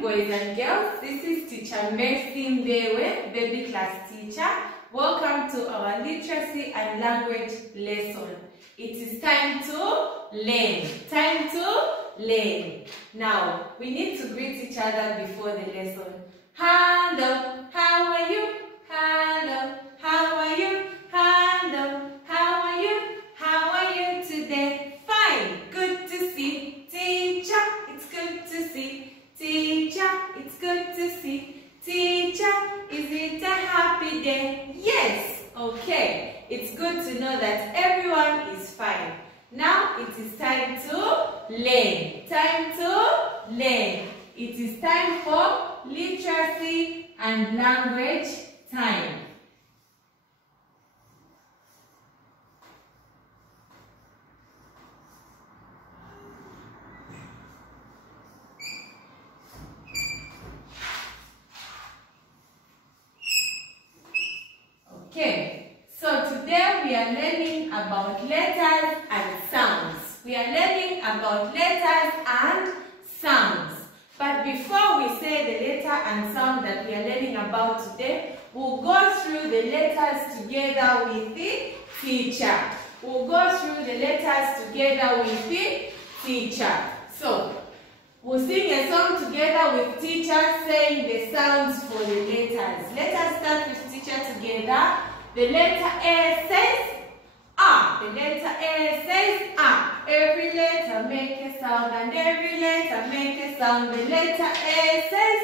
morning, boys and girls. This is Teacher Mercy Mbewe, baby class teacher. Welcome to our literacy and language lesson. It is time to learn. Time to learn. Now, we need to greet each other before the lesson. Hello, how are you? Hello, how are you? Hello, how are you? How are you today? Fine, good to see. Teacher, it's good to see. Teacher, it's good to see. Teacher, is it a happy day? Yes. Okay. It's good to know that everyone is fine. Now it is time to learn. Time to learn. It is time for literacy and language time. Okay, so today we are learning about letters and sounds. We are learning about letters and sounds. But before we say the letter and sound that we are learning about today, we'll go through the letters together with the teacher. We'll go through the letters together with the teacher. So, we'll sing a song together with teacher saying the sounds for the letters. Let us start with teacher together. The letter A says A. The letter A says A. Every letter make a sound and every letter make a sound. The letter A says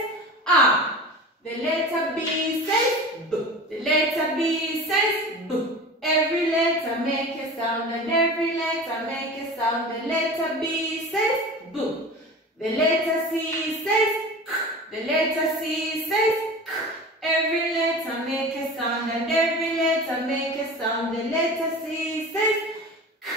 A. The letter B says B. The letter B says B. Every letter make a sound and every letter make a sound. The letter B says B. The letter C says K. The letter C says K. Every letter make a sound and every letter make a sound. The letter C says K.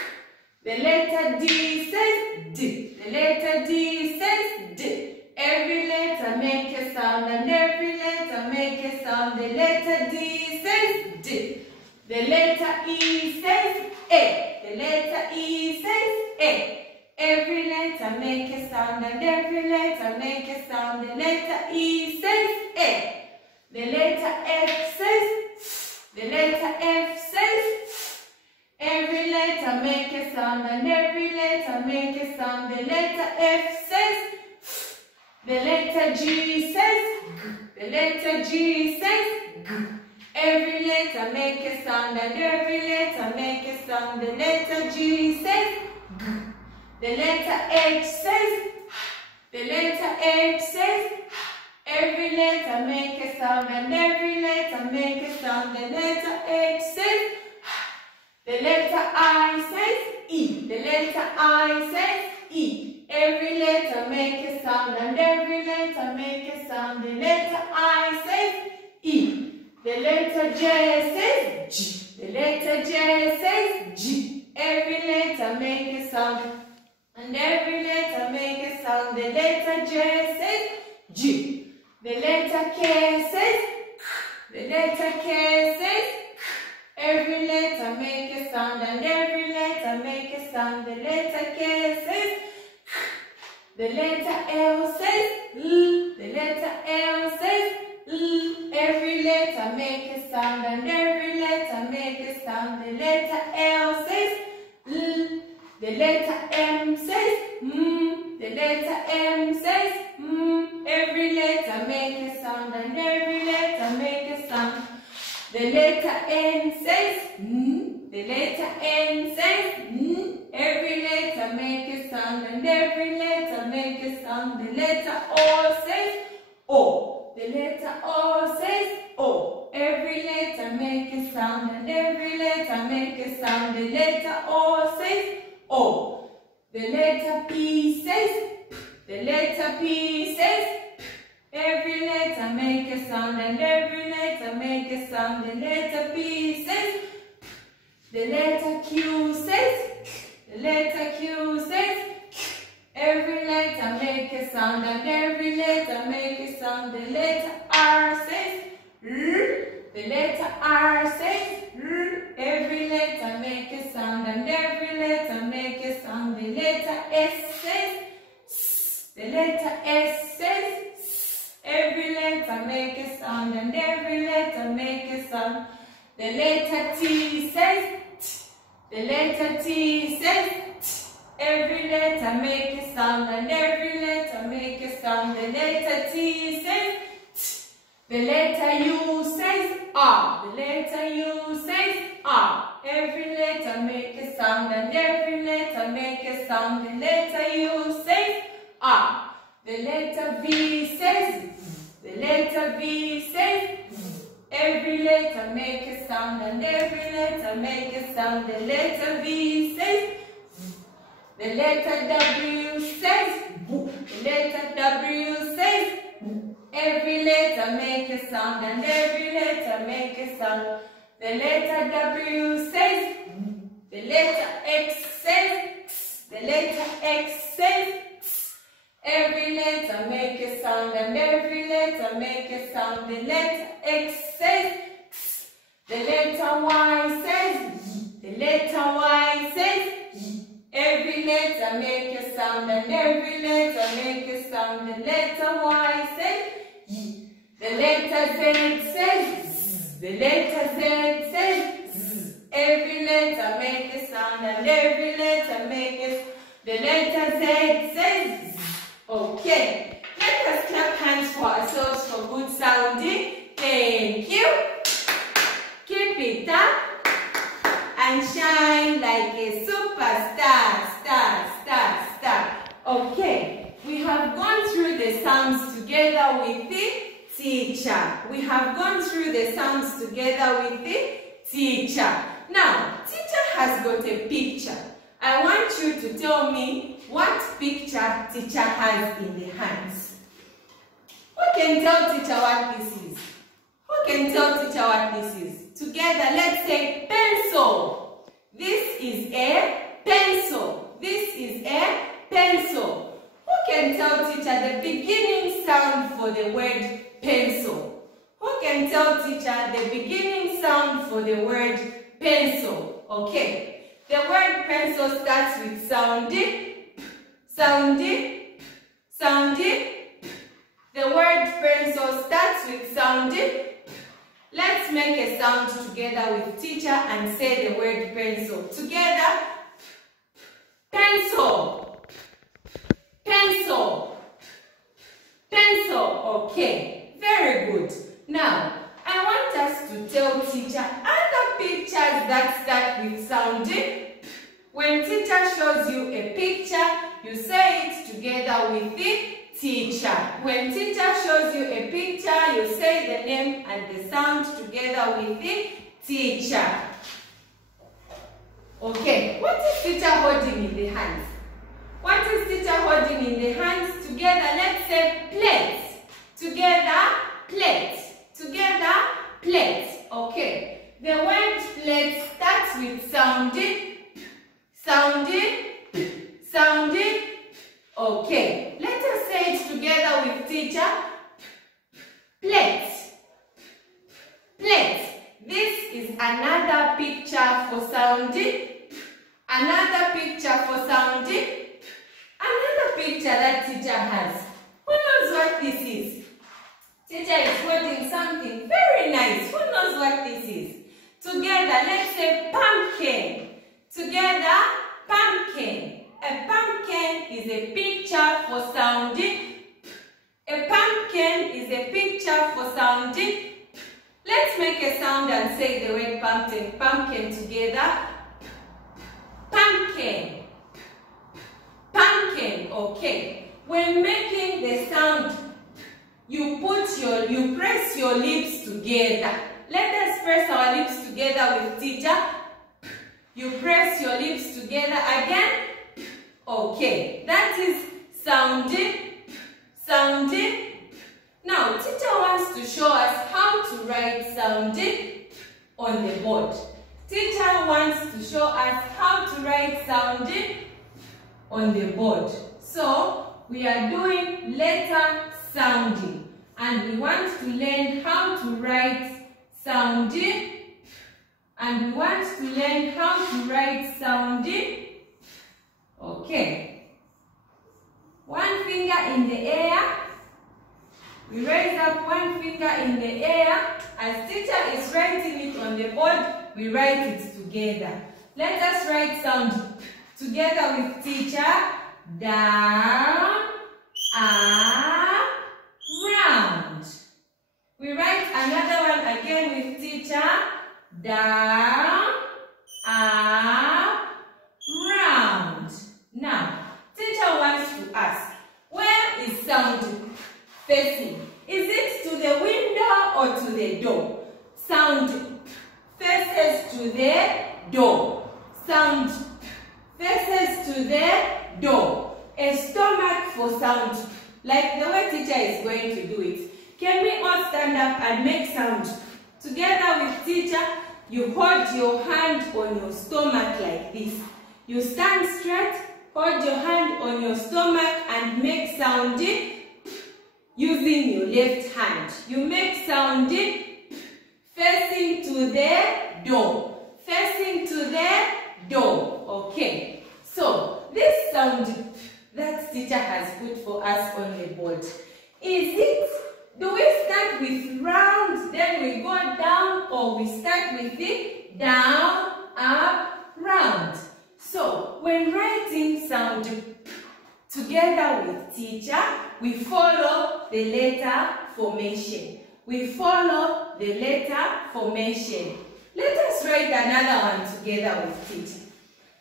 The letter D says D. The letter D says D. Every letter make a sound and every letter make a sound. The letter D says D. The letter E says A. The letter E says A. Every letter make a sound and every letter make a sound. The letter E says A. The letter F says, the letter F says, every letter make a sound and every letter make a sound. The letter F says, the letter G says, G. The letter G says, G. Every letter make a sound and every letter make a sound. The letter G says, G. The letter H says, the letter H says, every letter make a sound and every letter make a sound. The letter H says, the letter I says E. The letter I says E. Every letter make a sound and every letter make a sound. The letter I says E. The letter J says G. The letter J says G. Every letter make a sound and every letter make a sound. The letter J says G. The letter K says K. The letter K says K. Every letter make a sound and every letter make a sound. The letter K says K. The letter L says L. The letter L says L. Every letter make a sound and every letter make a sound. The letter L says L. The letter M says M. The letter M says M. Every letter make a sound and every letter make a sound. The letter N says N. The letter N says N. Every letter make a sound and every letter make a sound. The letter O says O. The letter O says O. Every letter make a sound and every letter make a sound. The letter O says O. The letter P says P. The letter P says P. Every letter make a sound and every letter make a sound. The letter P says P. The letter Q says K. The letter Q says K. Every letter make a sound and every letter make a sound. The letter R says R. The letter R says R. Every letter make a sound and every letter make a sound. The letter S says S. The letter S says S. Every letter make a sound and every letter make a sound. The letter T says T. The letter T says T. Every letter make a sound and every letter make a sound. The letter T says T. The letter U says R. The letter U says R. Every letter make a sound and every letter make a sound. The letter U says R. The letter V says V. The letter V says V. Every letter make a sound and every letter make a sound. The letter V says V. The letter W says V. The letter W says V. Every letter make a sound and every letter make a sound. The letter W says V. The letter X says X. The letter X says X. Every letter make a sound and every letter make a sound. The letter X says X. The letter Y says Z. The letter Y says Z. Every letter make a sound and every letter make a sound. The letter Y says Z. The letter Z says Z. The letter Z says Z. Every letter make a sound and every letter make a sound. The letter Z says Z. Okay, let us clap hands for ourselves for good sounding. Thank you. Keep it up and shine like a superstar, star. Okay, we have gone through the sounds together with the teacher. We have gone through the sounds together with the teacher. Now, teacher has got a picture. I want you to tell me what picture teacher has in the hands. Who can tell teacher what this is? Who can tell teacher what this is? Together, let's say pencil. This is a pencil. This is a pencil. Who can tell teacher the beginning sound for the word pencil? Who can tell teacher the beginning sound for the word pencil? Okay. The word pencil starts with sounding, sounding, sounding. The word pencil starts with sounding. Let's make a sound together with teacher and say the word pencil. Together. Pencil. Pencil. Pencil. Okay. Very good. Now, I want us to tell teacher other pictures that start with sounding. When teacher shows you a picture, you say it together with the teacher. When teacher shows you a picture, you say the name and the sound together with the teacher. Okay, what is teacher holding in the hands? What is teacher holding in the hands? Together, let's say plate. Together, plate. Together, plate. Okay. The word plate starts with sounding, sounding, sounding. Okay. Let us say it together with teacher. Plate. Plate. This is another picture for sounding. Another picture for sounding. Another picture that teacher has. Who knows what this is? Teacher is holding something very nice. Who knows what this is? Together, let's say pumpkin. Together, pumpkin. A pumpkin is a picture for sounding. A pumpkin is a picture for sounding. Let's make a sound and say the word pumpkin. Pumpkin together. Pumpkin. Pumpkin. Okay. When making the sound, you press your lips together. Let us press our lips together with teacher. You press your lips together again. Okay, that is sounding, sounding. Now, teacher wants to show us how to write sounding on the board. Teacher wants to show us how to write sounding on the board. So, we are doing letter sounding. And we want to learn how to write sounding. And we want to learn how to write sounding. Okay. One finger in the air. We raise up one finger in the air. As teacher is writing it on the board, we write it together. Let us write sound together with teacher. Down, up, round. We write another one again with teacher. Down, up, round. Now, teacher wants to ask, where is sound facing? Is it to the window or to the door? Sound faces to the door. Sound faces to the door. A stomach for sound, like the way teacher is going to do it. Can we all stand up and make sound? Together with teacher, you hold your hand on your stomach like this. You stand straight, hold your hand on your stomach and make sound using your left hand. You make sound facing to the door. Facing to the door. Okay. So, this sound that teacher has put for us on the board, do we start with round, then we go down, or we start with the down, up, round? So, when writing sound together with teacher, we follow the letter formation. We follow the letter formation. Let us write another one together with teacher.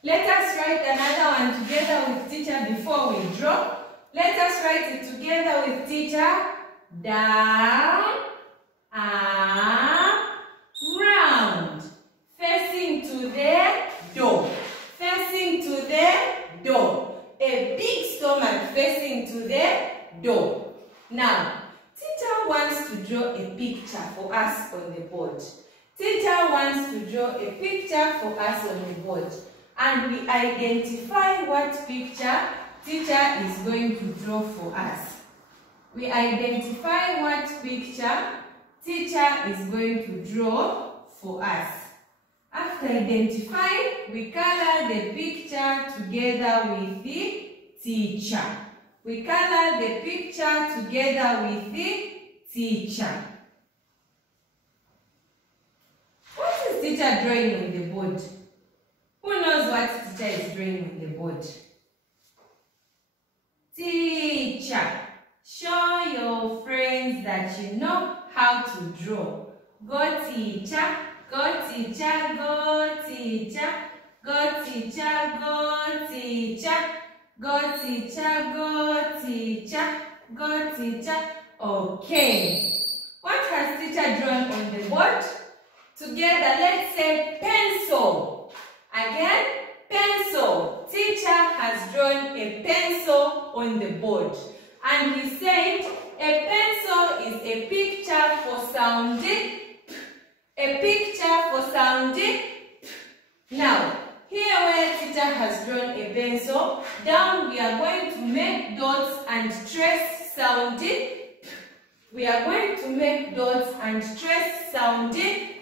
Let us write another one together with teacher before we draw. Let us write it together with teacher. Down, up, round. Facing to the door. Facing to the door. A big stomach facing to the door. Now, teacher wants to draw a picture for us on the board. Teacher wants to draw a picture for us on the board. And we identify what picture teacher is going to draw for us. We identify what picture teacher is going to draw for us. After identifying, we color the picture together with the teacher. We color the picture together with the teacher. What is teacher drawing on the board? Who knows what teacher is drawing on the board? Teacher, show your friends that you know how to draw. Go teacher, go teacher, go teacher, go teacher, go teacher, go teacher, go teacher, go teacher. Okay. What has teacher drawn on the board? Together, let's say pencil. Again, pencil. Teacher has drawn a pencil on the board. And he said, a pencil is a picture for sounding. A picture for sounding. Now, here where teacher has drawn a pencil, down we are going to make dots and trace sounding. We are going to make dots and trace sounding.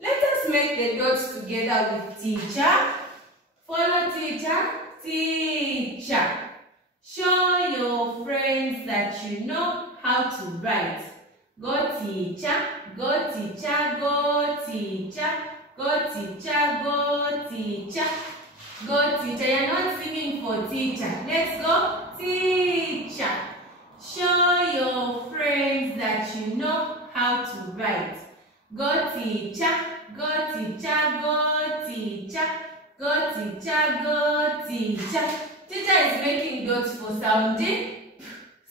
Let us make the dots together with teacher. Follow teacher. Teacher. Show your friends that you know how to write. Go teacher. Go teacher. Go teacher. Go teacher. Go teacher. Go teacher. You're not singing for teacher. Let's go. Teacher. Show your friends that you know how to write. Go teacher, go teacher, go teacher, go teacher, go teacher. Teacher is making dots for sounding.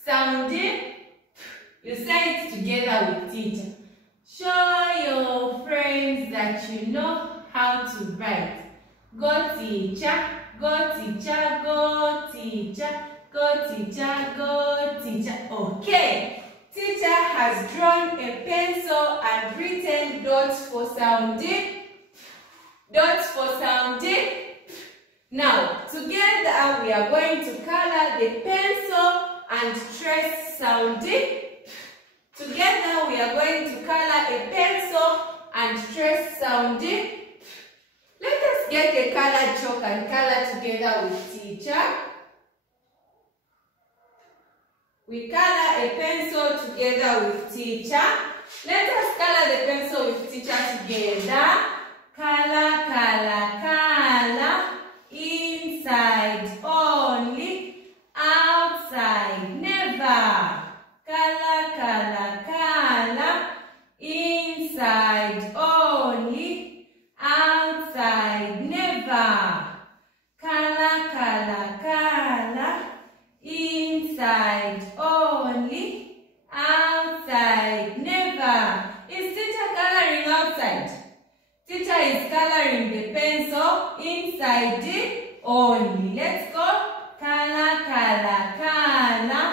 Sounding. You say it together with teacher. Show your friends that you know how to write. Go teacher, go teacher, go teacher, go teacher, go teacher. Okay. Teacher has drawn a pencil and written dots for sounding. Dots for sounding. Now, together we are going to color the pencil and trace sounding. Together we are going to color a pencil and trace sounding. Let us get a colored chalk and color together with teacher. We color a pencil together with teacher. Let us color the pencil with teacher together. Color, color, color. Inside only, outside never. Color, color, color. Inside only, outside never. Color, color, color. Inside only, outside never. Is teacher coloring outside? Teacher is coloring the pencil inside only. Let's go. Color, color, color.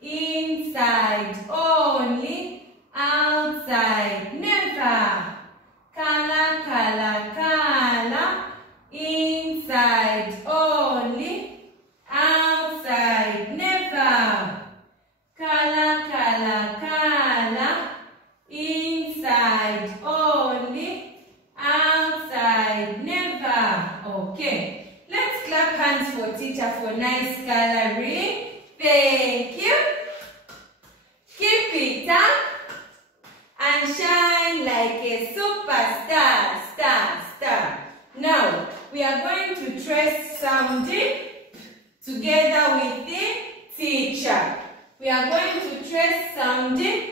Inside only, outside never. Color, color, color. Inside only, outside never. Color, color, color. Inside only, outside never. Okay. Let's clap hands for teacher for nice coloring. Thank you. Keep it up and shine like a superstar, star, star. Now, we are going to trace something together with the teacher. We are going to trace something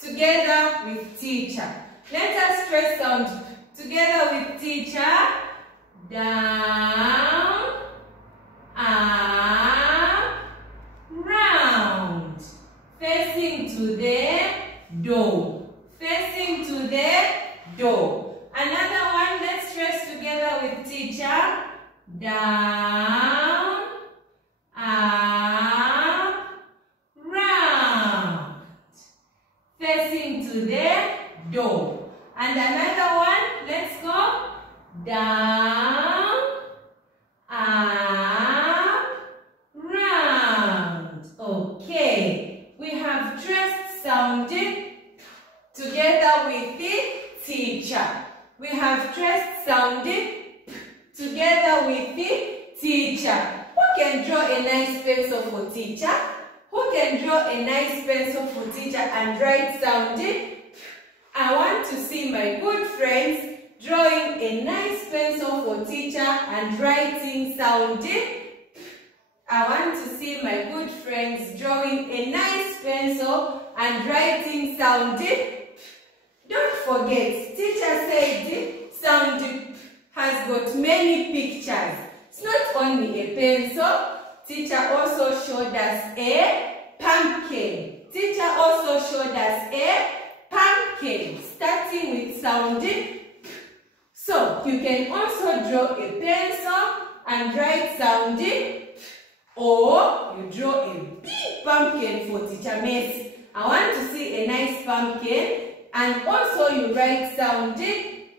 together with teacher. Let us trace sound together with teacher. Down, up, round. Facing to the door. Facing to the door. Another one, let's trace together with teacher. Down, up, round. Facing to the door. And another one, let's go. Down, up, round. Okay. We have traced sounding together with the teacher. We have traced sounding together with the teacher. Who can draw a nice pencil for teacher? Who can draw a nice pencil for teacher and write sounding? I want to see my good friends drawing a nice pencil for teacher and writing sounding. I want to see my good friends drawing a nice pencil and writing sounding. Don't forget, teacher said sounding has got many pictures. It's not only a pencil. Teacher also showed us a pumpkin. Teacher also showed us a pumpkin, starting with sounding. So, you can also draw a pencil and write sounding, or you draw a big pumpkin for Teacher Messi. I want to see a nice pumpkin, and also you write sounding.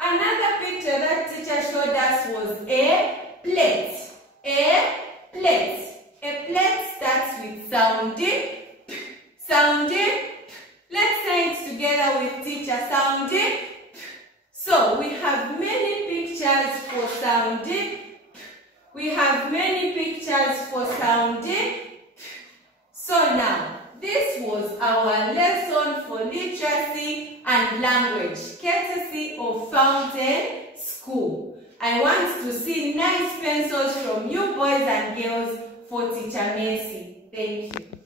Another picture that teacher showed us was a plate. A plate. A plate starts with sounding. Sounding. Let's say it together with teacher. Sounding. So we have many pictures for sounding. We have many pictures for sounding. So now, this was our lesson for literacy and language, courtesy of Fountain School. I want to see nice pencils from you boys and girls for Teacher Messi. Thank you.